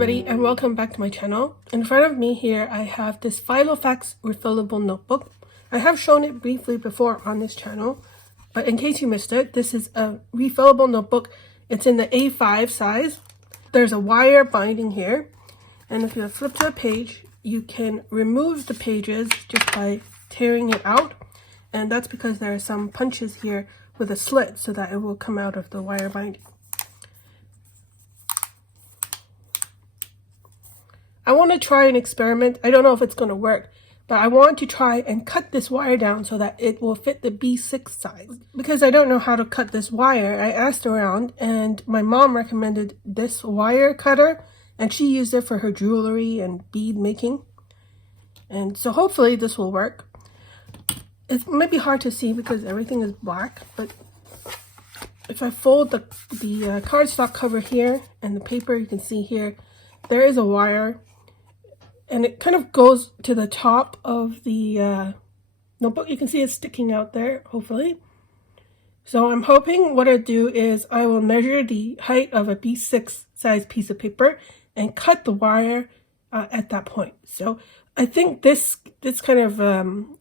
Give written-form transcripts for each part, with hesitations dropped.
everybody, and welcome back to my channel. In front of me here I have this Filofax refillable notebook. I have shown it briefly before on this channel, but in case you missed it, this is a refillable notebook. It's in the A5 size. There's a wire binding here, and if you flip to the page, you can remove the pages just by tearing it out, and that's because there are some punches here with a slit so that it will come out of the wire binding. I want to try an experiment. I don't know if it's going to work, but I want to try and cut this wire down so that it will fit the B6 size. Because I don't know how to cut this wire, I asked around and my mom recommended this wire cutter, and she used it for her jewelry and bead making. And so hopefully this will work. It might be hard to see because everything is black, but if I fold the cardstock cover here and the paper, you can see here, there is a wire. And it kind of goes to the top of the notebook. You can see it sticking out there, hopefully. So I'm hoping what I do is I will measure the height of a B6 size piece of paper and cut the wire at that point. So I think this kind of,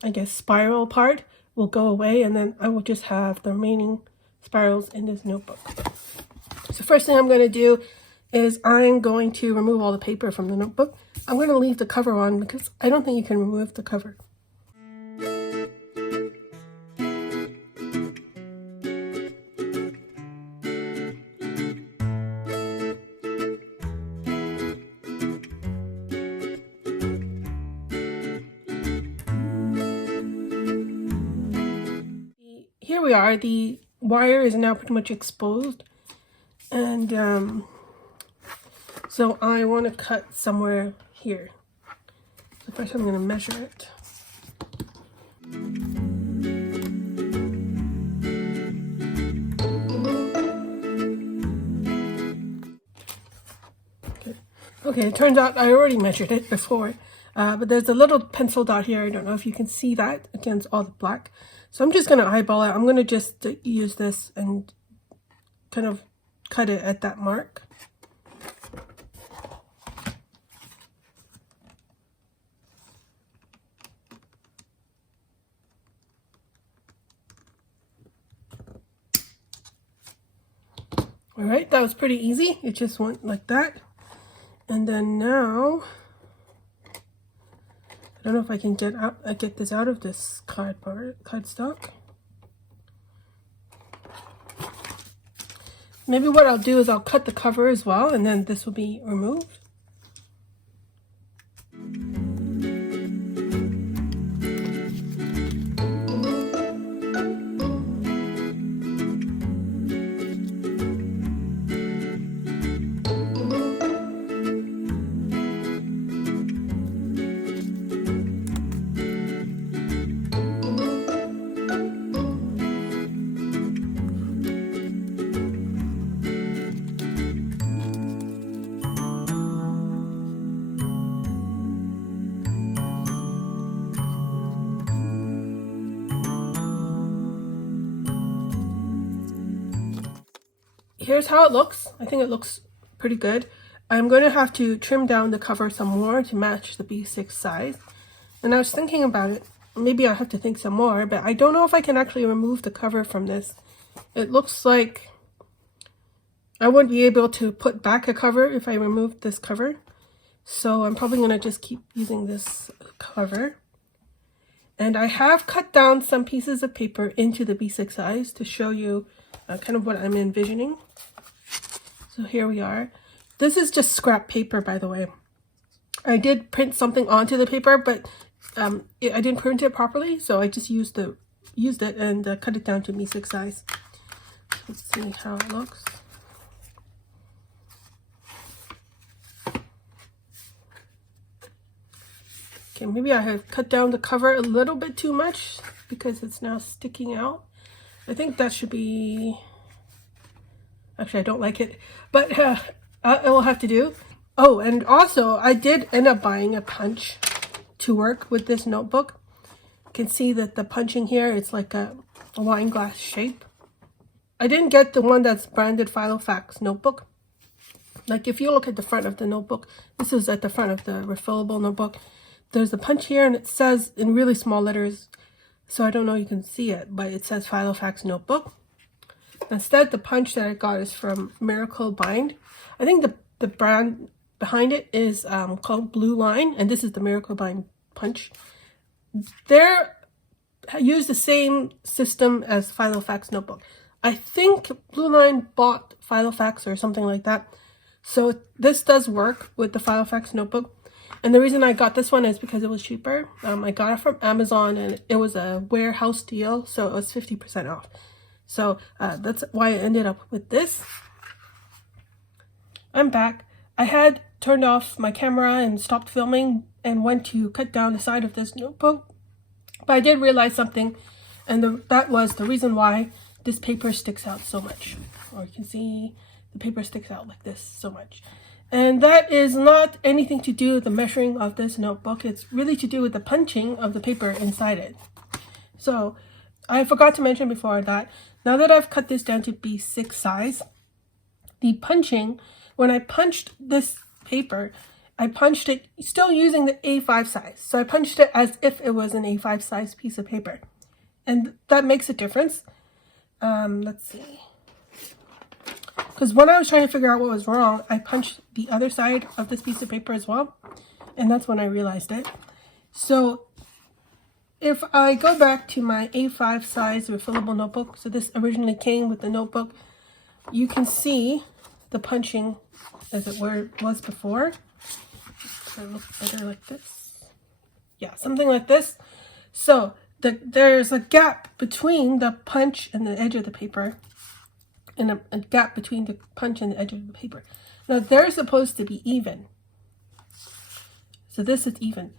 I guess, spiral part will go away, and then I will just have the remaining spirals in this notebook. So first thing I'm going to do is I'm going to remove all the paper from the notebook. I'm going to leave the cover on because I don't think you can remove the cover. Here we are. The wire is now pretty much exposed, and so I want to cut somewhere here. So first I'm going to measure it. Okay, it turns out I already measured it before, but there's a little pencil dot here. I don't know if you can see that against all the black. So I'm just going to eyeball it. I'm going to just use this and kind of cut it at that mark. All right, that was pretty easy. It just went like that. And then now, I don't know if I can get this out of this cardstock. Maybe what I'll do is I'll cut the cover as well, and then this will be removed. Here's how it looks. I think it looks pretty good. I'm going to have to trim down the cover some more to match the B6 size. And I was thinking about it. Maybe I have to think some more, but I don't know if I can actually remove the cover from this. It looks like I wouldn't be able to put back a cover if I removed this cover. So I'm probably going to just keep using this cover. And I have cut down some pieces of paper into the B6 size to show you kind of what I'm envisioning. So here we are. This is just scrap paper, by the way. I did print something onto the paper, but I didn't print it properly, so I just used it and cut it down to B6 size. Let's see how it looks. Okay, maybe I have cut down the cover a little bit too much because it's now sticking out. I think that should be, actually I don't like it, but it will have to do. Oh, and also I did end up buying a punch to work with this notebook. You can see that the punching here, it's like a wine glass shape. I didn't get the one that's branded Filofax notebook. Like if you look at the front of the notebook, this is at the front of the refillable notebook. There's a punch here and it says in really small letters, so I don't know if you can see it, but it says Filofax notebook. Instead, the punch that I got is from MIRACLEBIND. I think the brand behind it is called BLUELINE, and this is the MIRACLEBIND punch. They're use the same system as Filofax notebook. I think BLUELINE bought Filofax or something like that. So this does work with the Filofax notebook. And the reason I got this one is because it was cheaper. I got it from Amazon and it was a warehouse deal, so it was 50% off. So that's why I ended up with this. I'm back. I had turned off my camera and stopped filming and went to cut down the side of this notebook. But I did realize something, and that was the reason why this paper sticks out so much. Or you can see the paper sticks out like this so much. And that is not anything to do with the measuring of this notebook. It's really to do with the punching of the paper inside it. So I forgot to mention before that now that I've cut this down to B6 size, the punching, when I punched this paper, I punched it still using the A5 size. So I punched it as if it was an A5 size piece of paper. And that makes a difference. Let's see. Because when I was trying to figure out what was wrong, I punched the other side of this piece of paper as well. And that's when I realized it. So if I go back to my A5 size refillable notebook, so this originally came with the notebook, you can see the punching as it was before. Try to look better like this. Yeah, something like this. So there's a gap between the punch and the edge of the paper, and a gap between the punch and the edge of the paper. Now they're supposed to be even. So this is even.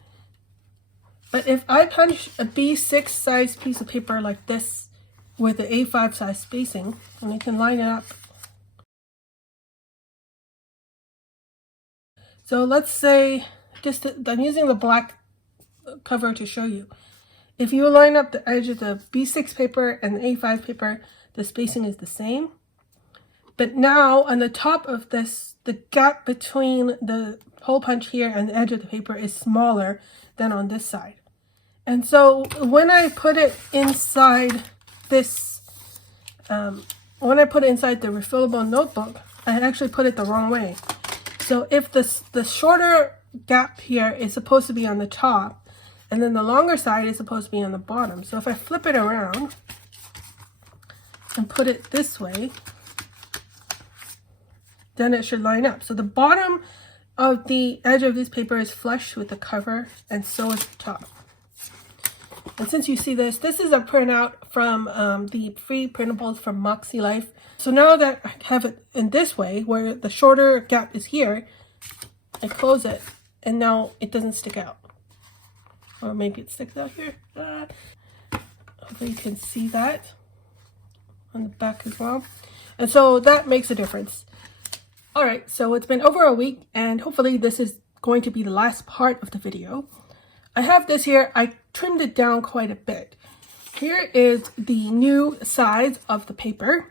But if I punch a B6 size piece of paper like this with the A5 size spacing, and I can line it up. So let's say, I'm using the black cover to show you. If you line up the edge of the B6 paper and the A5 paper, the spacing is the same. But now on the top of this, the gap between the hole punch here and the edge of the paper is smaller than on this side. And so when I put it inside this, when I put it inside the refillable notebook, I actually put it the wrong way. So if the shorter gap here is supposed to be on the top, and then the longer side is supposed to be on the bottom. So if I flip it around and put it this way, then it should line up. So the bottom of the edge of this paper is flush with the cover, and so is the top. And since you see this is a printout from the free printables from MAKSELIFE. So now that I have it in this way, where the shorter gap is here, I close it, and now it doesn't stick out. Or maybe it sticks out here. Hopefully you can see that on the back as well. And so that makes a difference. All right, so it's been over a week, and hopefully this is going to be the last part of the video. I have this here. I trimmed it down quite a bit. Here is the new size of the paper.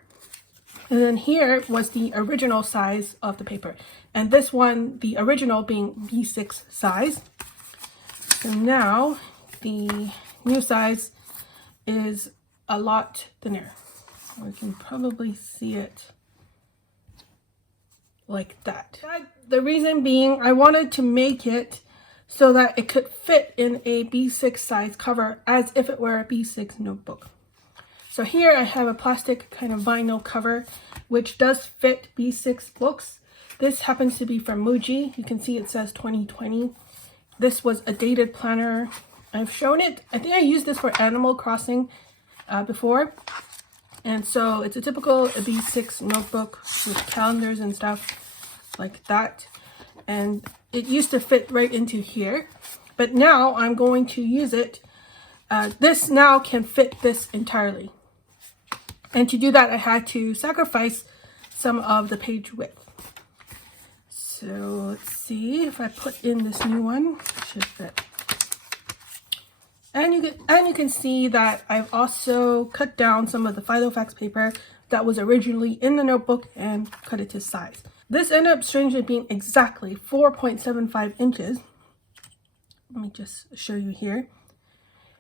And then here was the original size of the paper. And this one, the original being B6 size. So now the new size is a lot thinner. You can probably see it like that. The reason being, I wanted to make it so that it could fit in a B6 size cover as if it were a B6 notebook. So here I have a plastic kind of vinyl cover, which does fit B6 books. This happens to be from MUJI. You can see it says 2020. This was a dated planner. I've shown it. I think I used this for Animal Crossing before. And so it's a typical B6 notebook with calendars and stuff like that. And it used to fit right into here. But now I'm going to use it. This now can fit this entirely. And to do that, I had to sacrifice some of the page width. So let's see if I put in this new one, it should fit. And you can see that I've also cut down some of the Filofax paper that was originally in the notebook and cut it to size. This ended up strangely being exactly 4.75 inches. Let me just show you here.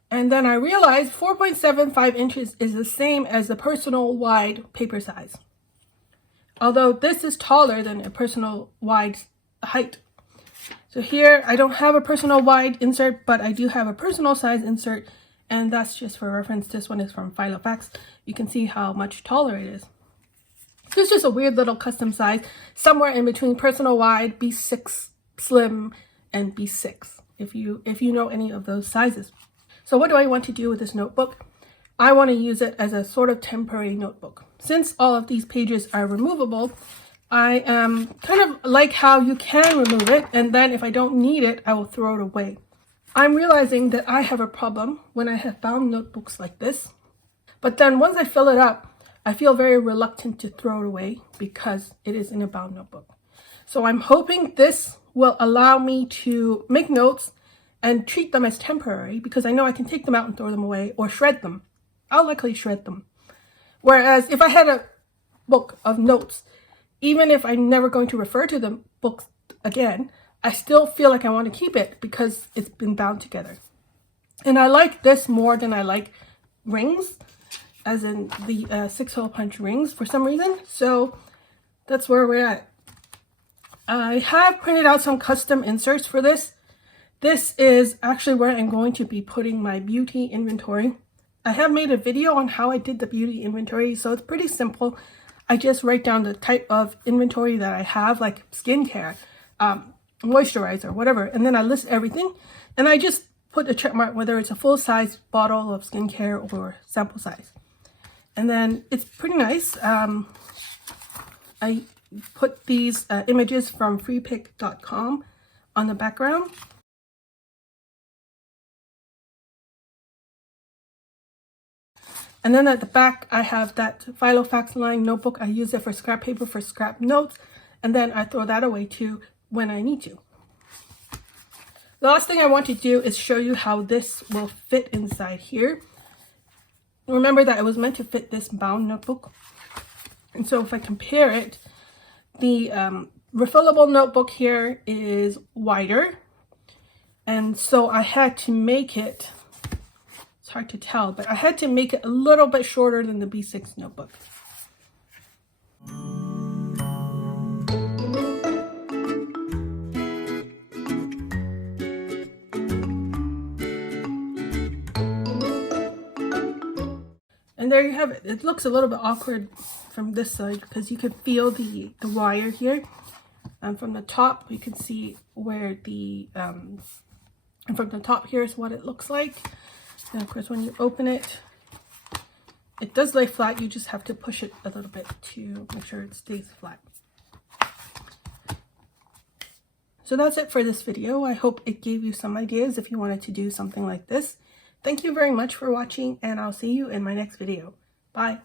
And then I realized 4.75 inches is the same as the personal wide paper size. Although this is taller than a personal wide height. So here I don't have a personal wide insert, but I do have a personal size insert. And that's just for reference. This one is from Filofax. You can see how much taller it is. So it's just a weird little custom size, somewhere in between personal wide, B6 slim, and B6, if you know any of those sizes. So what do I want to do with this notebook? I want to use it as a sort of temporary notebook. Since all of these pages are removable, I am kind of like how you can remove it, and then if I don't need it, I will throw it away. I'm realizing that I have a problem when I have bound notebooks like this. But then once I fill it up, I feel very reluctant to throw it away because it is in a bound notebook. So I'm hoping this will allow me to make notes and treat them as temporary, because I know I can take them out and throw them away or shred them. I'll likely shred them. Whereas if I had a book of notes, even if I'm never going to refer to the books again, I still feel like I want to keep it because it's been bound together. And I like this more than I like rings, as in the 6-hole punch rings for some reason. So that's where we're at. I have printed out some custom inserts for this. This is actually where I'm going to be putting my beauty inventory. I have made a video on how I did the beauty inventory, so it's pretty simple. I just write down the type of inventory that I have, like skincare, moisturizer, whatever, and then I list everything, and I just put a check mark whether it's a full-size bottle of skincare or sample size. And then it's pretty nice. I put these images from freepik.com on the background. And then at the back, I have that Filofax line notebook. I use it for scrap paper, for scrap notes, and then I throw that away too when I need to. The last thing I want to do is show you how this will fit inside here. Remember that it was meant to fit this bound notebook. And so if I compare it, the refillable notebook here is wider. And so I had to make it, it's hard to tell, but I had to make it a little bit shorter than the B6 notebook. And there you have it. It looks a little bit awkward from this side because you can feel the wire here. And from the top, you can see where the, and from the top, here's what it looks like. And of course, when you open it, it does lay flat. You just have to push it a little bit to make sure it stays flat. So that's it for this video. I hope it gave you some ideas if you wanted to do something like this. Thank you very much for watching, and I'll see you in my next video. Bye.